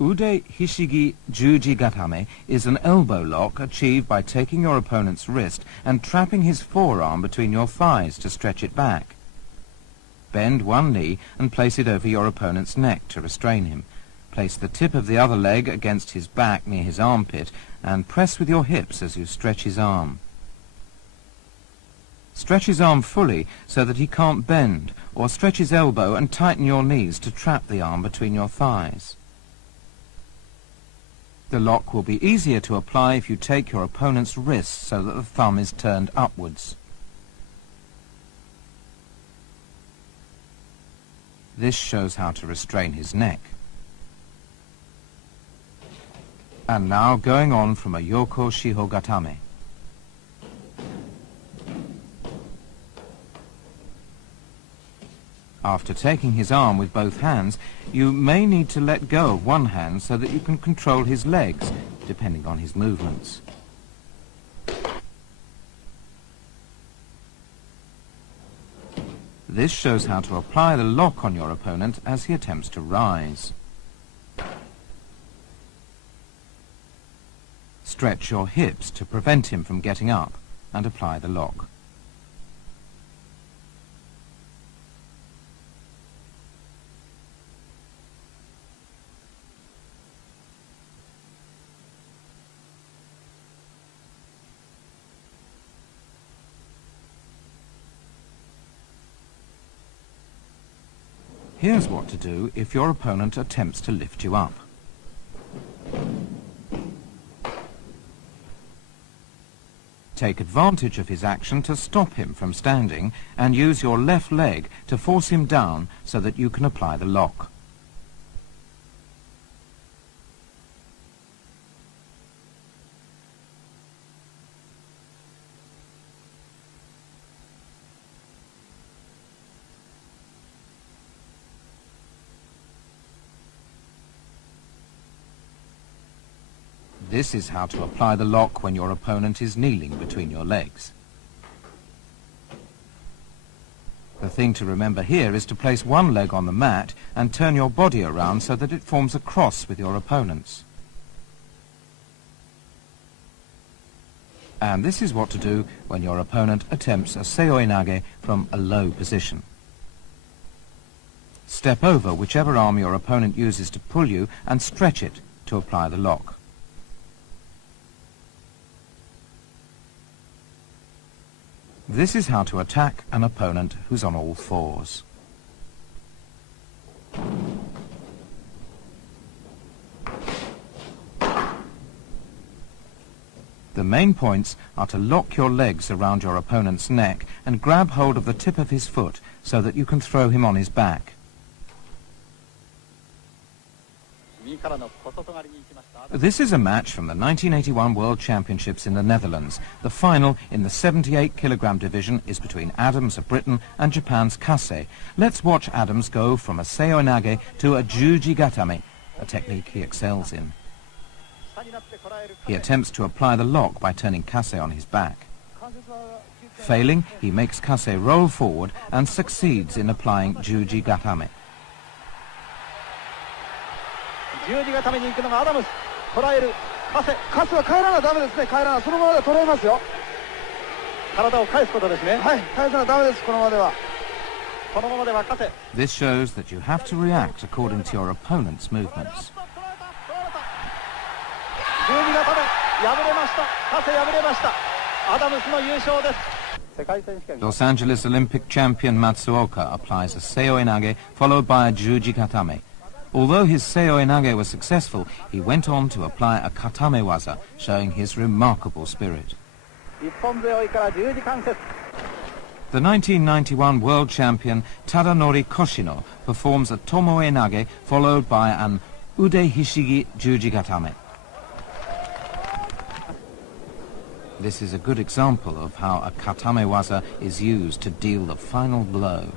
Ude Hishigi Juji-gatame is an elbow lock achieved by taking your opponent's wrist and trapping his forearm between your thighs to stretch it back. Bend one knee and place it over your opponent's neck to restrain him. Place the tip of the other leg against his back near his armpit and press with your hips as you stretch his arm. Stretch his arm fully so that he can't bend, or stretch his elbow and tighten your knees to trap the arm between your thighs. The lock will be easier to apply if you take your opponent's wrist so that the thumb is turned upwards. This shows how to restrain his neck. And now going on from a Yoko Shiho-gatame. After taking his arm with both hands, you may need to let go of one hand so that you can control his legs, depending on his movements. This shows how to apply the lock on your opponent as he attempts to rise. Stretch your hips to prevent him from getting up and apply the lock. Here's what to do if your opponent attempts to lift you up. Take advantage of his action to stop him from standing and use your left leg to force him down so that you can apply the lock. This is how to apply the lock when your opponent is kneeling between your legs. The thing to remember here is to place one leg on the mat and turn your body around so that it forms a cross with your opponent's. And this is what to do when your opponent attempts a seoi nage from a low position. Step over whichever arm your opponent uses to pull you and stretch it to apply the lock. This is how to attack an opponent who's on all fours. The main points are to lock your legs around your opponent's neck and grab hold of the tip of his foot so that you can throw him on his back. This is a match from the 1981 World Championships in the Netherlands. The final in the 78 kilogram division is between Adams of Britain and Japan's Kase. Let's watch Adams go from a seoi nage to a Juji-gatame, a technique he excels in. He attempts to apply the lock by turning Kase on his back. Failing, he makes Kase roll forward and succeeds in applying Juji-gatame. 十字固めに行くのがアダムス、こらえるカセは帰らなダメですね。帰らな、そのままで取れますよ。体を返すことですね。はい、返さなダメです、このままでは。このままではカセ。 This shows that you have to react according to your opponent's movements. 十字固め、敗れました。カセ敗れました。アダムスの優勝です。 Los Angeles Olympic champion Matsuoka applies a seoi nage followed by a Juji-gatame. Although his seoi nage was successful, he went on to apply a katame waza, showing his remarkable spirit. The 1991 world champion Tadanori Koshino performs a tomoe nage followed by an ude hishigi Juji-gatame. This is a good example of how a katame waza is used to deal the final blow.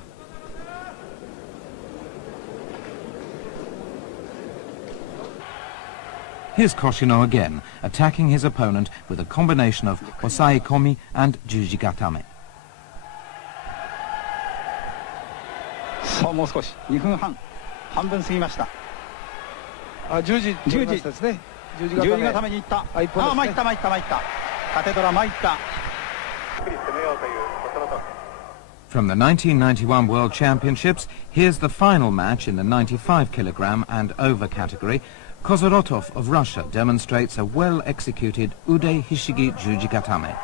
Here's Koshino again, attacking his opponent with a combination of osaekomi and Juji-gatame. そう、もう少し2分半、半分過ぎました。十字ですね。十字固めに行った。参った。カテドラ参った。 From the 1991 World Championships, here's the final match in the 95 kilogram and over category. Kozorotov of Russia demonstrates a well-executed Ude Hishigi Juji-gatame.